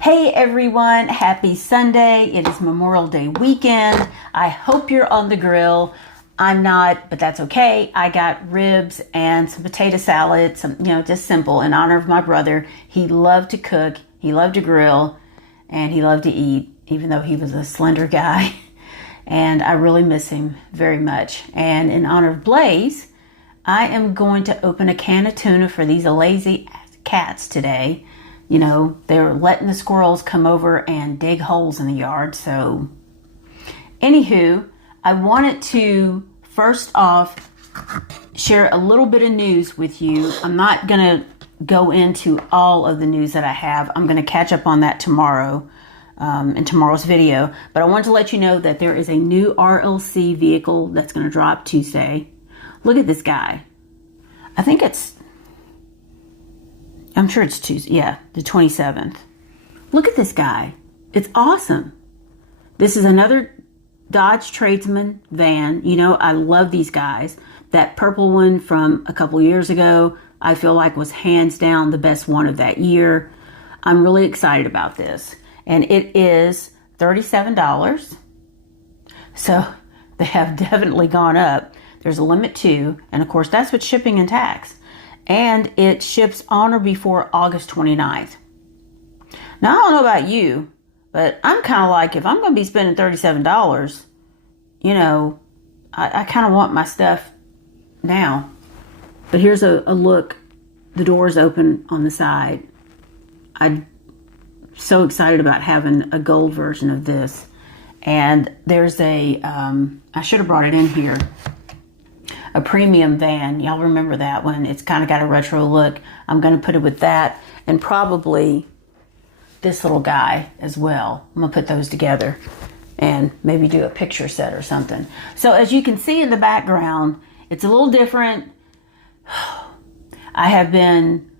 Hey everyone, happy Sunday. It is Memorial Day weekend. I hope you're on the grill. I'm not, but that's okay. I got ribs and some potato salad, just simple in honor of my brother. He loved to cook, he loved to grill, and he loved to eat, even though he was a slender guy. And I really miss him very much. And in honor of Blaze, I am going to open a can of tuna for these lazy cats today. You know, they're letting the squirrels come over and dig holes in the yard. So, anywho, I wanted to first off share a little bit of news with you. I'm not going to go into all of the news that I have. I'm going to catch up on that tomorrow in tomorrow's video. But I wanted to let you know that there is a new RLC vehicle that's going to drop Tuesday. Look at this guy. I'm sure it's Tuesday. Yeah, the 27th. Look at this guy. It's awesome. This is another Dodge Tradesman van. You know, I love these guys. That purple one from a couple years ago, I feel like was hands down the best one of that year. I'm really excited about this. And it is $37. So they have definitely gone up. There's a limit too. And of course, that's with shipping and tax. And it ships on or before August 29th. Now, I don't know about you, but I'm kind of like, if I'm going to be spending $37, you know, I kind of want my stuff now. But here's a look. The door's open on the side. I'm so excited about having a gold version of this. And there's I should have brought it in here. A premium van. Y'all remember that one? It's kind of got a retro look. I'm going to put it with that and probably this little guy as well. I'm going to put those together and maybe do a picture set or something. So as you can see in the background, it's a little different. I have been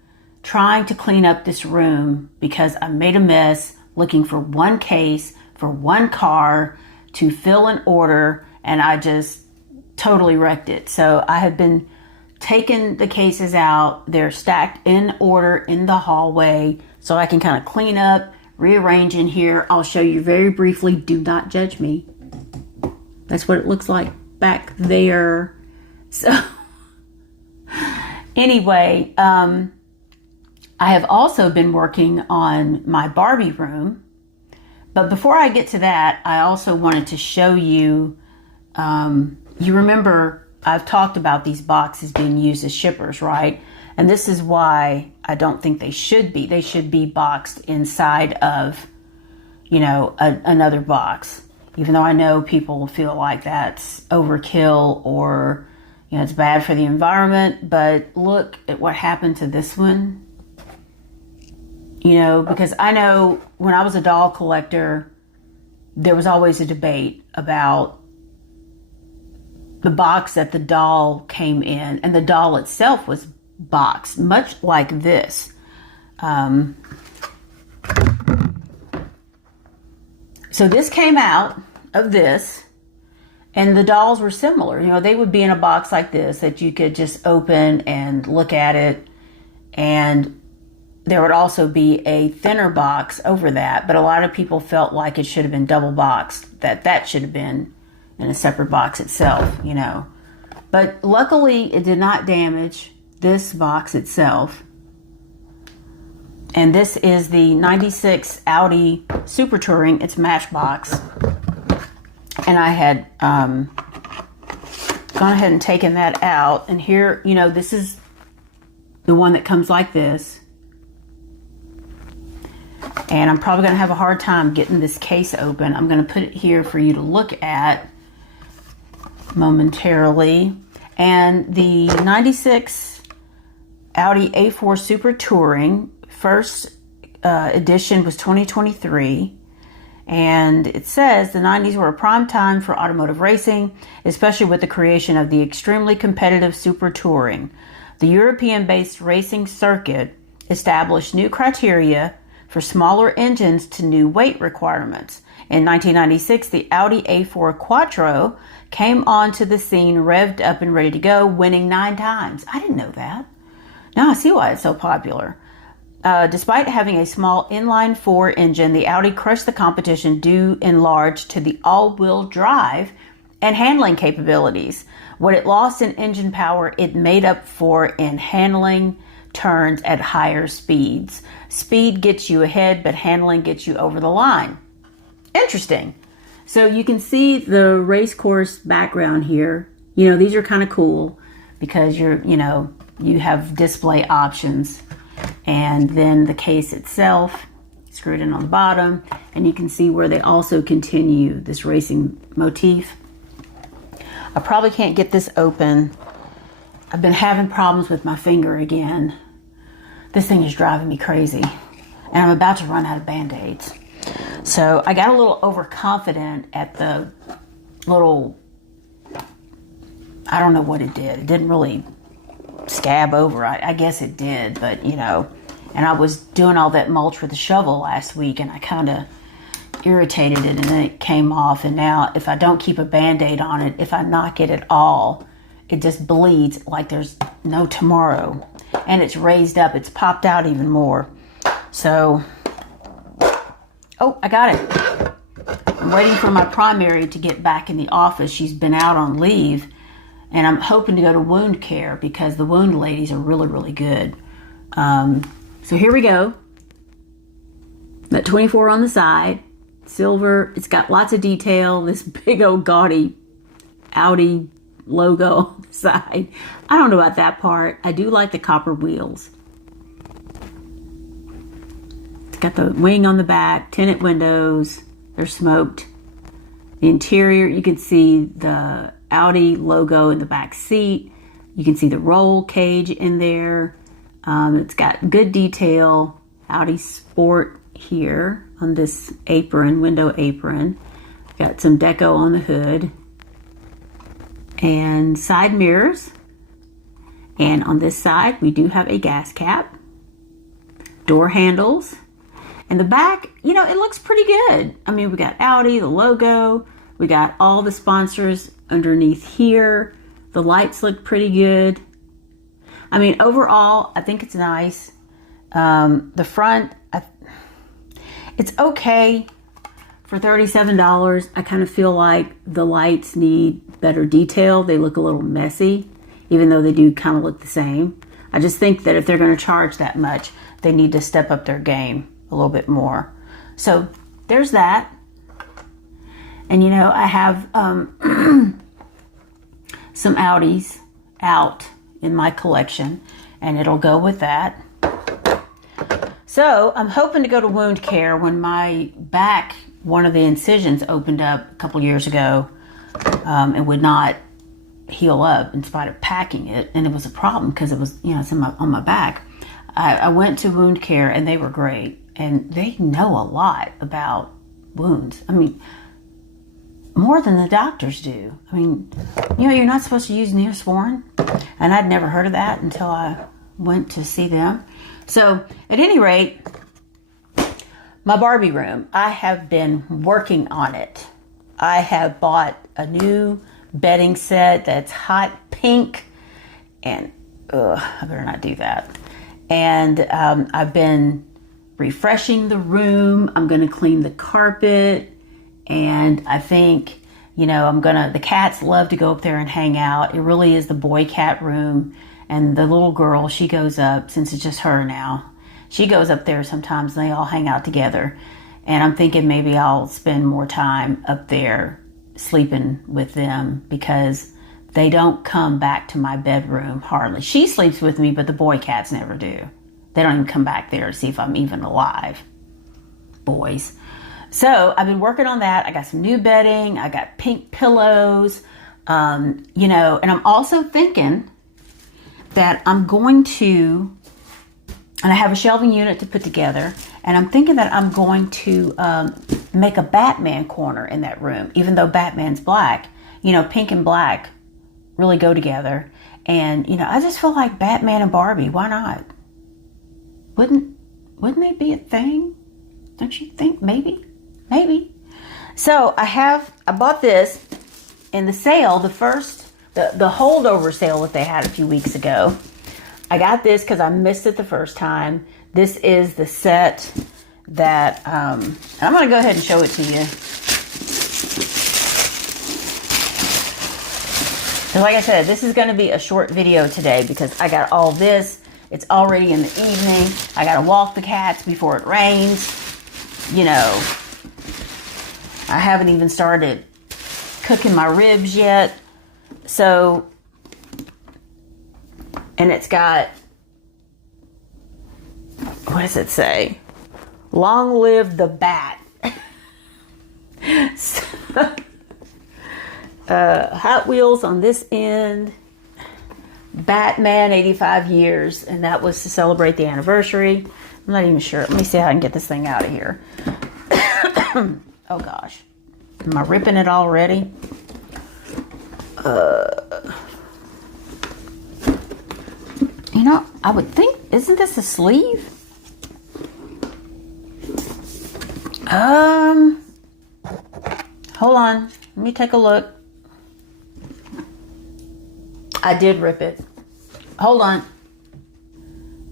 trying to clean up this room because I made a mess looking for one case for one car to fill an order, and I just totally wrecked it. So I have been taking the cases out. They're stacked in order in the hallway so I can kind of clean up, rearrange in here. I'll show you very briefly. Do not judge me. That's what it looks like back there. So anyway, I have also been working on my Barbie room. But before I get to that, I also wanted to show you, you remember I've talked about these boxes being used as shippers, right? And this is why I don't think they should be. They should be boxed inside of, you know, another box. Even though I know people feel like that's overkill or, you know, it's bad for the environment. But look at what happened to this one. You know, because I know when I was a doll collector, there was always a debate about the box that the doll came in, and the doll itself was boxed, much like this. So this came out of this, and the dolls were similar. You know, they would be in a box like this that you could just open and look at it, and there would also be a thinner box over that, but a lot of people felt like it should have been double boxed, that should have been in a separate box itself, you know. But luckily, it did not damage this box itself. And this is the 96 Audi Super Touring. It's Matchbox. And I had gone ahead and taken that out. And here, you know, this is the one that comes like this. And I'm probably going to have a hard time getting this case open. I'm going to put it here for you to look at momentarily. And the 96 Audi A4 Super Touring first edition was 2023, and it says the 90s were a prime time for automotive racing, especially with the creation of the extremely competitive Super Touring. The European-based racing circuit established new criteria for smaller engines to new weight requirements. In 1996, the Audi A4 Quattro came onto the scene revved up and ready to go, winning 9 times. I didn't know that. Now I see why it's so popular. Despite having a small inline-4 engine, the Audi crushed the competition due in large to the all-wheel drive and handling capabilities. What it lost in engine power, it made up for in handling turns at higher speeds. Speed gets you ahead, but handling gets you over the line. Interesting. So you can see the race course background here. You know, these are kind of cool because you have display options. And then the case itself, screwed in on the bottom, and you can see where they also continue this racing motif. I probably can't get this open. I've been having problems with my finger again. This thing is driving me crazy. And I'm about to run out of Band-Aids. So I got a little overconfident at the little, I don't know what it did. It didn't really scab over. I guess it did, but and I was doing all that mulch with the shovel last week, and I kind of irritated it, and then it came off. And now if I don't keep a Band-Aid on it, if I knock it at all, it just bleeds like there's no tomorrow. And it's raised up. It's popped out even more. So, oh, I got it. I'm waiting for my primary to get back in the office. She's been out on leave, and I'm hoping to go to wound care because the wound ladies are really, really good. So here we go. That 24 on the side, silver. It's got lots of detail. This big old gaudy Audi logo on the side. I don't know about that part. I do like the copper wheels. It's got the wing on the back, tinted windows. They're smoked. The interior, you can see the Audi logo in the back seat. You can see the roll cage in there. It's got good detail. Audi Sport here on this apron, window apron. Got some deco on the hood. And side mirrors. And on this side, we do have a gas cap. Door handles. And the back, it looks pretty good. I mean, we got Audi, the logo. We got all the sponsors underneath here. The lights look pretty good. I mean, overall, I think it's nice. The front, it's okay for $37. I kind of feel like the lights need better detail. They look a little messy, even though they do kind of look the same. I just think that if they're going to charge that much, they need to step up their game a little bit more. So there's that. And I have some Audis out in my collection, and it'll go with that. So I'm hoping to go to wound care when my back, one of the incisions opened up a couple years ago and would not heal up in spite of packing it. And it was a problem because it was, it's on my back. I went to wound care, and they were great. And they know a lot about wounds. I mean, more than the doctors do. I mean, you're not supposed to use Neosporin. And I'd never heard of that until I went to see them. So, at any rate, my Barbie room, I have been working on it. I have bought a new bedding set that's hot pink. And, I better not do that. And I've been refreshing the room. I'm going to clean the carpet. And I think, the cats love to go up there and hang out. It really is the boy cat room. And the little girl, she goes up, since it's just her now, she goes up there sometimes and they all hang out together. And I'm thinking maybe I'll spend more time up there sleeping with them because they don't come back to my bedroom hardly. She sleeps with me, but the boy cats never do. They don't even come back there to see if I'm even alive. Boys. So I've been working on that. I got some new bedding. I got pink pillows. And I'm also thinking that I'm going to, and I have a shelving unit to put together, and I'm thinking that I'm going to make a Batman corner in that room, even though Batman's black. Pink and black really go together. And, I just feel like Batman and Barbie, why not? Wouldn't they be a thing? Don't you think? Maybe. So I bought this in the sale, the holdover sale that they had a few weeks ago. I got this because I missed it the first time. This is the set that, I'm going to go ahead and show it to you. And like I said, this is going to be a short video today because I got all this. It's already in the evening. I got to walk the cats before it rains. You know, I haven't even started cooking my ribs yet. So, and it's got, what does it say? Long live the bat. So, Hot Wheels on this end. Batman 85 years. And that was to celebrate the anniversary. I'm not even sure. Let me see how I can get this thing out of here. Oh gosh. Am I ripping it already? You know, I would think, isn't this a sleeve? Hold on. Let me take a look. I did rip it. Hold on.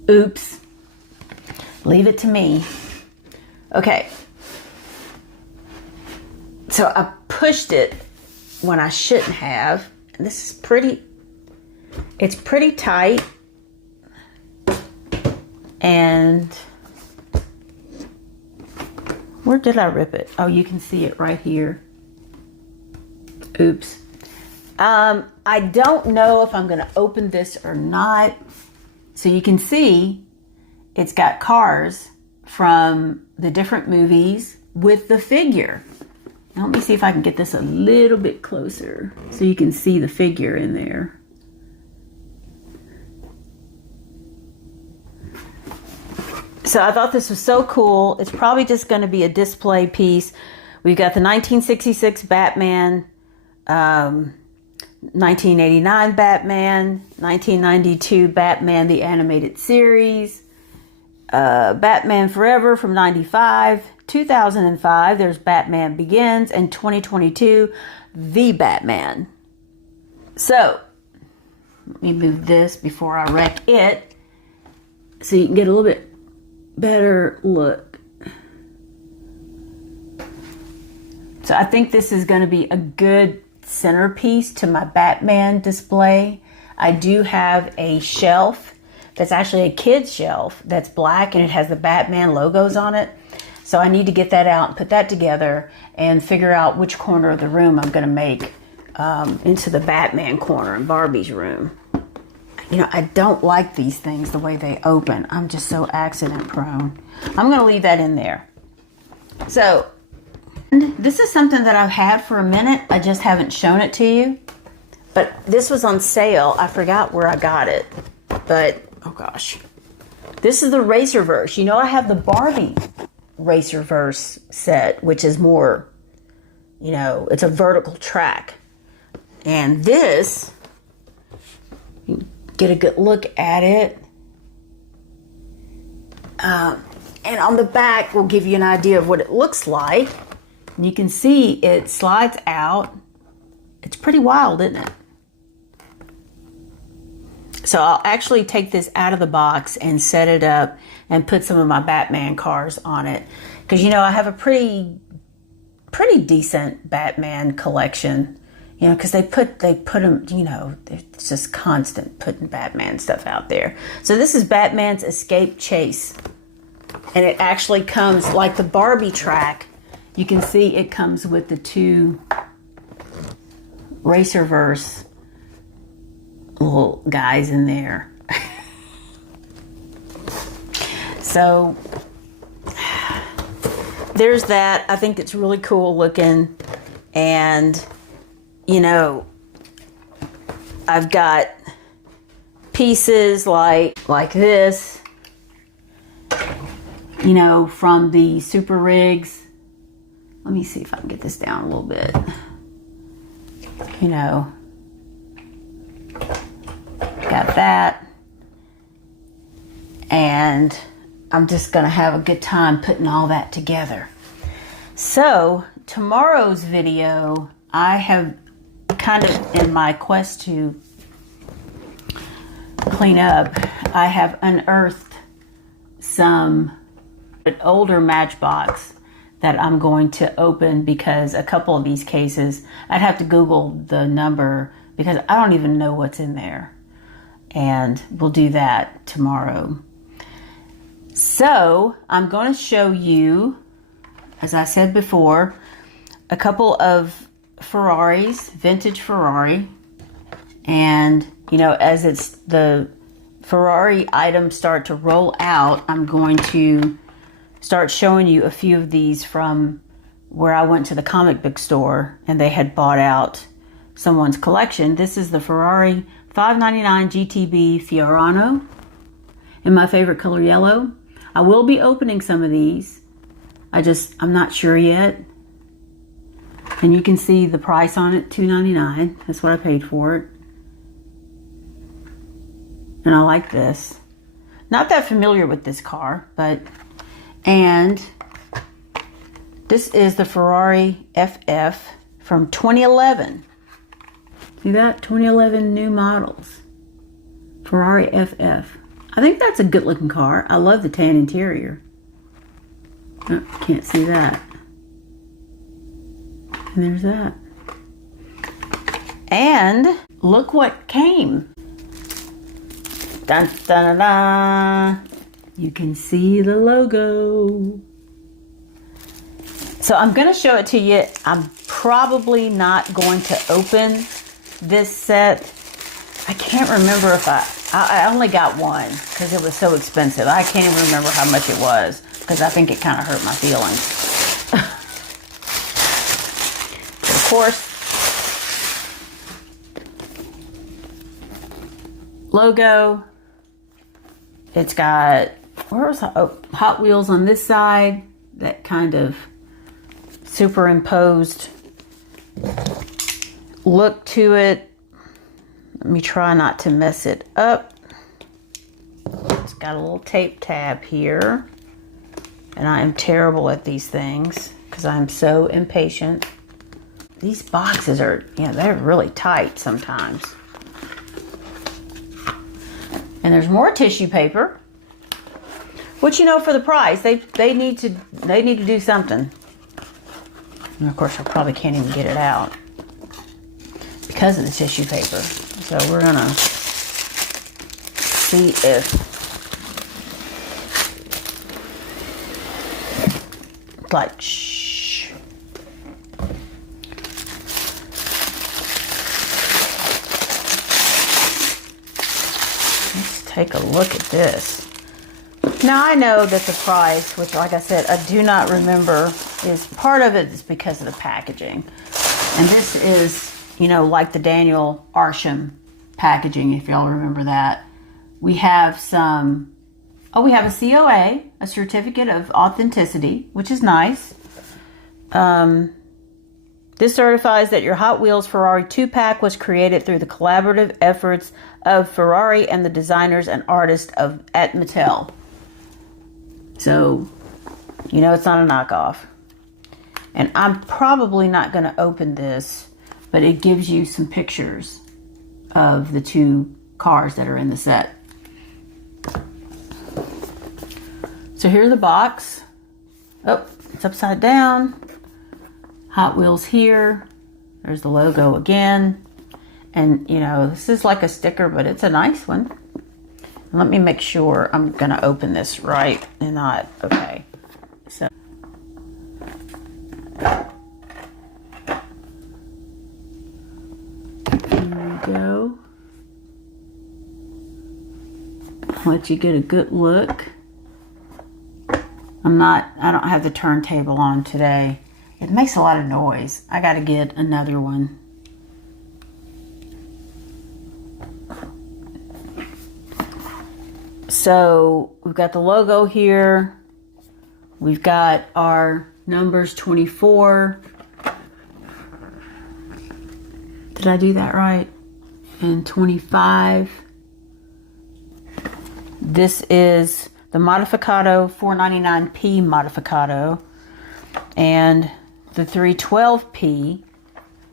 Oops. Leave it to me. Okay. So I pushed it when I shouldn't have. And this is pretty, it's pretty tight. And where did I rip it? Oh, you can see it right here. Oops. I don't know if I'm going to open this or not. So you can see it's got cars from the different movies with the figure. Now, let me see if I can get this a little bit closer so you can see the figure in there. So I thought this was so cool. It's probably just going to be a display piece. We've got the 1966 Batman, 1989 Batman, 1992 Batman the Animated Series, Batman Forever from 95, 2005 there's Batman Begins, and 2022 The Batman. So let me move this before I wreck it so you can get a little bit better look. So I think this is going to be a good centerpiece to my Batman display. I do have a shelf that's actually a kid's shelf that's black and it has the Batman logos on it. So I need to get that out and put that together and figure out which corner of the room I'm going to make into the Batman corner in Barbie's room. You know, I don't like these things the way they open. I'm just so accident prone. I'm going to leave that in there. So this is something that I've had for a minute. I just haven't shown it to you. But this was on sale. I forgot where I got it. But, oh gosh. This is the Racerverse. You know, I have the Barbie Racerverse set, which is more, you know, it's a vertical track. And this, you can get a good look at it. And on the back will give you an idea of what it looks like. You can see it slides out. It's pretty wild, isn't it? So I'll actually take this out of the box and set it up and put some of my Batman cars on it. Because, you know, I have a pretty decent Batman collection. You know, because they put them, you know, it's just constant putting Batman stuff out there. So this is Batman's Escape Chase. And it actually comes like the Barbie track. You can see it comes with the two Racerverse little guys in there. So there's that. I think it's really cool looking. And, you know, I've got pieces like this, you know, from the Super Rigs. Let me see if I can get this down a little bit. You know, got that. And I'm just going to have a good time putting all that together. So, tomorrow's video, I have kind of, in my quest to clean up, I have unearthed some older Matchbox that I'm going to open, because a couple of these cases, I'd have to Google the number because I don't even know what's in there. And we'll do that tomorrow. So I'm going to show you, as I said before, a couple of Ferraris, vintage Ferrari. And, you know, as the Ferrari items start to roll out, I'm going to start showing you a few of these from where I went to the comic book store and they had bought out someone's collection. This is the Ferrari 599 GTB Fiorano in my favorite color, yellow. I will be opening some of these. I'm not sure yet. And you can see the price on it, $299. That's what I paid for it. And I like this. Not that familiar with this car, and this is the Ferrari FF from 2011. See that? 2011 new models. Ferrari FF. I think that's a good looking car. I love the tan interior. Oh, can't see that. And there's that. And look what came. Dun, dun, dun, dun. You can see the logo. So I'm going to show it to you. I'm probably not going to open this set. I can't remember if I only got one because it was so expensive. I can't even remember how much it was because I think it kind of hurt my feelings. Of course, logo. It's got, Hot Wheels on this side, that kind of superimposed look to it. Let me try not to mess it up. It's got a little tape tab here. And I am terrible at these things because I'm so impatient. These boxes are, they're really tight sometimes. And there's more tissue paper, which, for the price, they need to do something. And of course, I probably can't even get it out because of the tissue paper. So we're gonna see if shh. Let's take a look at this. Now I know that the price, which like I said, I do not remember, is part of it is because of the packaging. And this is, like the Daniel Arsham packaging, if y'all remember that. We have we have a COA, a certificate of authenticity, which is nice. This certifies that your Hot Wheels Ferrari 2-pack was created through the collaborative efforts of Ferrari and the designers and artists at Mattel. So, it's not a knockoff. And I'm probably not going to open this, but it gives you some pictures of the two cars that are in the set. So here's the box. Oh, it's upside down. Hot Wheels here. There's the logo again. And, this is like a sticker, but it's a nice one. Let me make sure I'm going to open this right and not. Okay. So. There we go. Let you get a good look. I don't have the turntable on today. It makes a lot of noise. I got to get another one. So we've got the logo here. We've got our numbers 24. Did I do that right? And 25. This is the Modificato 499p Modificato and the 312p.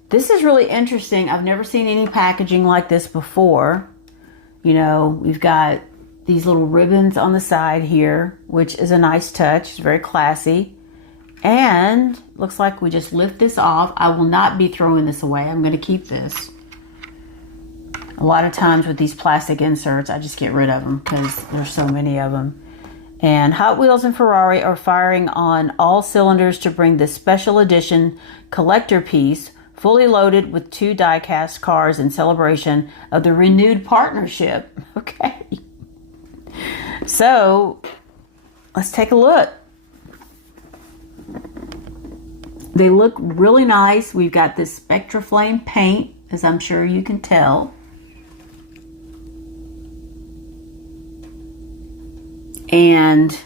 This is really interesting. I've never seen any packaging like this before. We've got these little ribbons on the side here, which is a nice touch. It's very classy. And looks like we just lift this off. I will not be throwing this away. I'm going to keep this. A lot of times with these plastic inserts, I just get rid of them because there's so many of them. And Hot Wheels and Ferrari are firing on all cylinders to bring this special edition collector piece fully loaded with 2 die-cast cars in celebration of the renewed partnership. Okay. So, let's take a look. They look really nice. We've got this Spectraflame paint, as I'm sure you can tell. And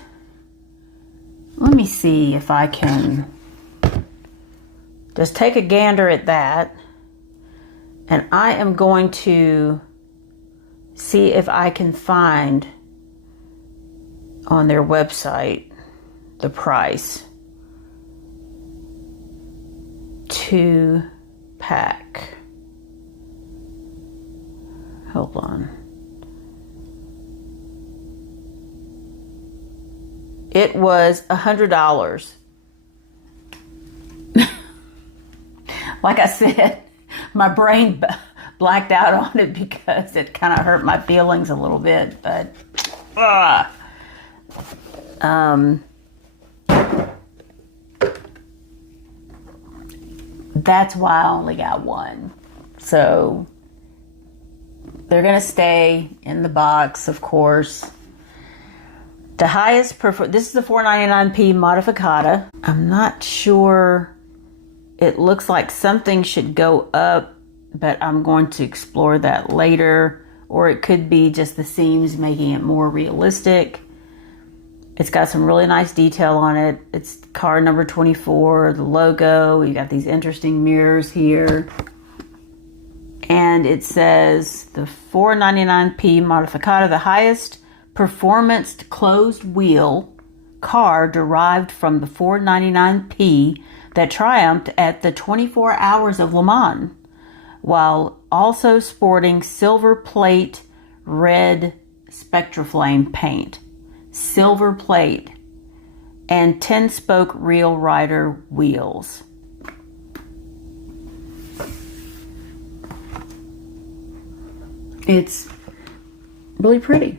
let me see if I can just take a gander at that. And I am going to see if I can find on their website the price. 2-pack. Hold on. It was $100. Like I said, my brain blacked out on it because it kind of hurt my feelings a little bit, but that's why I only got one. So they're going to stay in the box, of course. The highest this is the 499p Modificata. I'm not sure. It looks like something should go up, but I'm going to explore that later. Or it could be just the seams making it more realistic. It's got some really nice detail on it. It's car number 24, the logo. You got these interesting mirrors here. And it says the 499p Modificata, the highest performance closed wheel car derived from the 499p that triumphed at the 24 Hours of Le Mans, while also sporting silver plate red Spectraflame paint, silver plate, and 10-spoke Real Rider wheels. It's really pretty.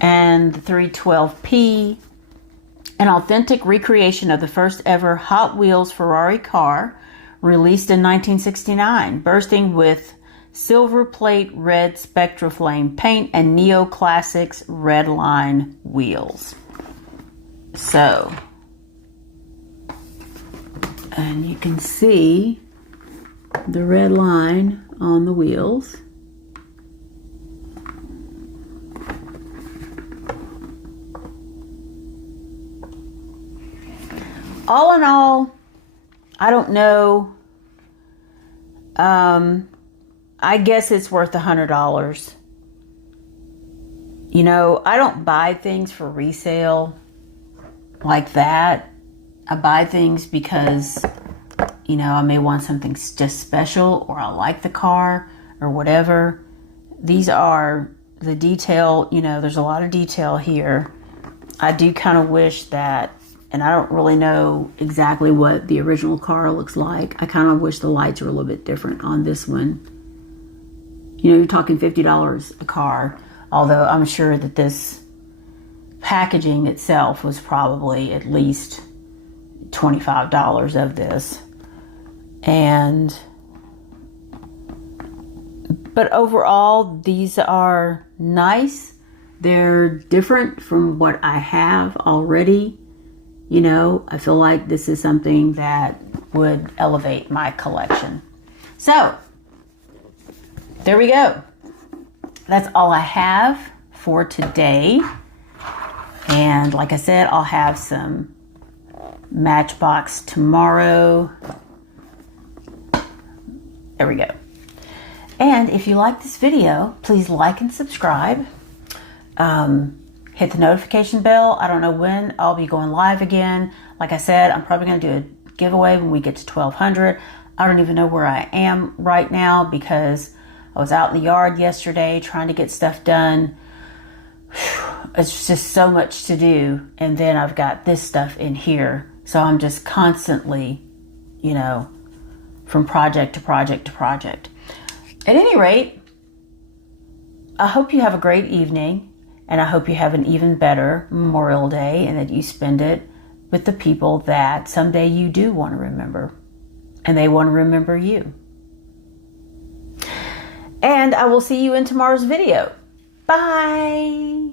And the 312p, an authentic recreation of the first ever Hot Wheels Ferrari car, released in 1969, bursting with silver plate red Spectraflame paint and neoclassics red line wheels. So, and you can see the red line on the wheels. All in all, I don't know. I guess it's worth $100. You know, I don't buy things for resale like that. I buy things because, you know, I may want something just special, or I like the car or whatever. These are the detail, you know, there's a lot of detail here. I do kind of wish that, and I don't really know exactly what the original car looks like. I kind of wish the lights were a little bit different on this one. You know, you're talking $50 a car, although I'm sure that this packaging itself was probably at least $25 of this. But overall, these are nice. They're different from what I have already. You know, I feel like this is something that would elevate my collection. So, there we go. That's all I have for today. And like I said, I'll have some Matchbox tomorrow. There we go. And if you like this video, please like and subscribe. Hit the notification bell. I don't know when I'll be going live again. Like I said, I'm probably going to do a giveaway when we get to 1,200. I don't even know where I am right now because I was out in the yard yesterday trying to get stuff done. It's just so much to do. And then I've got this stuff in here. So I'm just constantly, you know, from project to project to project. At any rate, I hope you have a great evening, and I hope you have an even better Memorial Day and that you spend it with the people that someday you do want to remember, and they want to remember you. And I will see you in tomorrow's video. Bye.